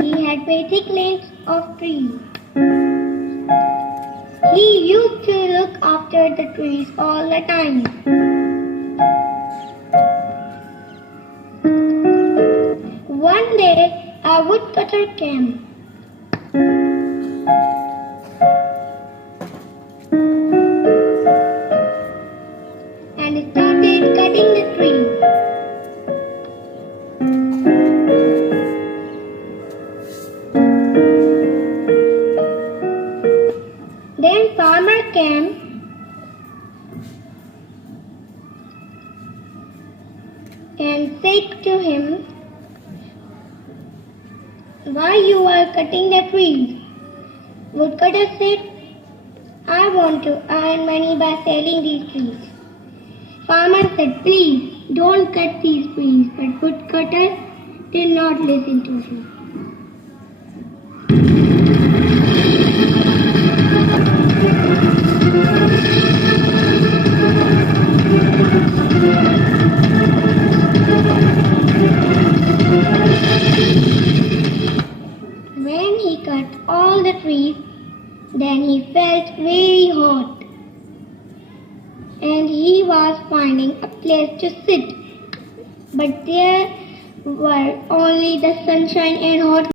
He had very thick limbs of trees. He used to look after the trees all the time. One day, a woodcutter came. And started cutting the tree. Then farmer came and said to him, "Why you are cutting the trees?" Woodcutter said, "I want to earn money by selling these trees." Farmer said, "Please don't cut these trees." But woodcutter did not listen to him. When he cut all the trees, then he felt very hot, and he was finding a place to sit. But there were only the sunshine and hot